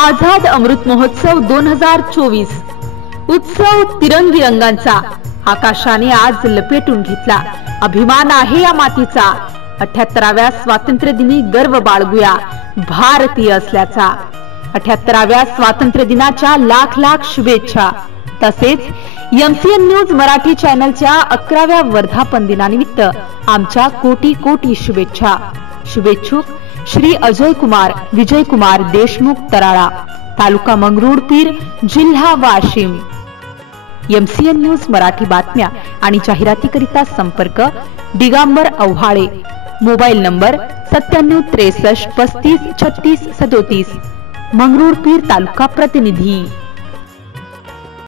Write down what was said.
आझाद अमृत महोत्सव 2024 उत्सव तिरंगी रंगांचा आकाशाने आज लपेटून घेतला। अभिमान आहे या मातीचा। 78व्या स्वातंत्र्य दिनी गर्व बाळगूया भारतीय असल्याचा। 78व्या स्वातंत्र्य दिनाच्या लाख लाख शुभेच्छा। तसेच एमसीएन न्यूज मराठी चॅनलच्या 11व्या वर्धापन दिनानिमित्त आमच्या कोटी कोटी शुभेच्छा। शुभेच्छुक श्री अजय कुमार विजय कुमार देशमुख तराळा, तालुका मंगरुळपीर, जिल्हा वाशिम। एमसीएन न्यूज मराठी बातम्या आणि जाहिरातीकरिता संपर्क दिगंबर आव्हाळे, मोबाईल नंबर 97 63 35 36 37, मंगरुळपीर तालुका प्रतिनिधी।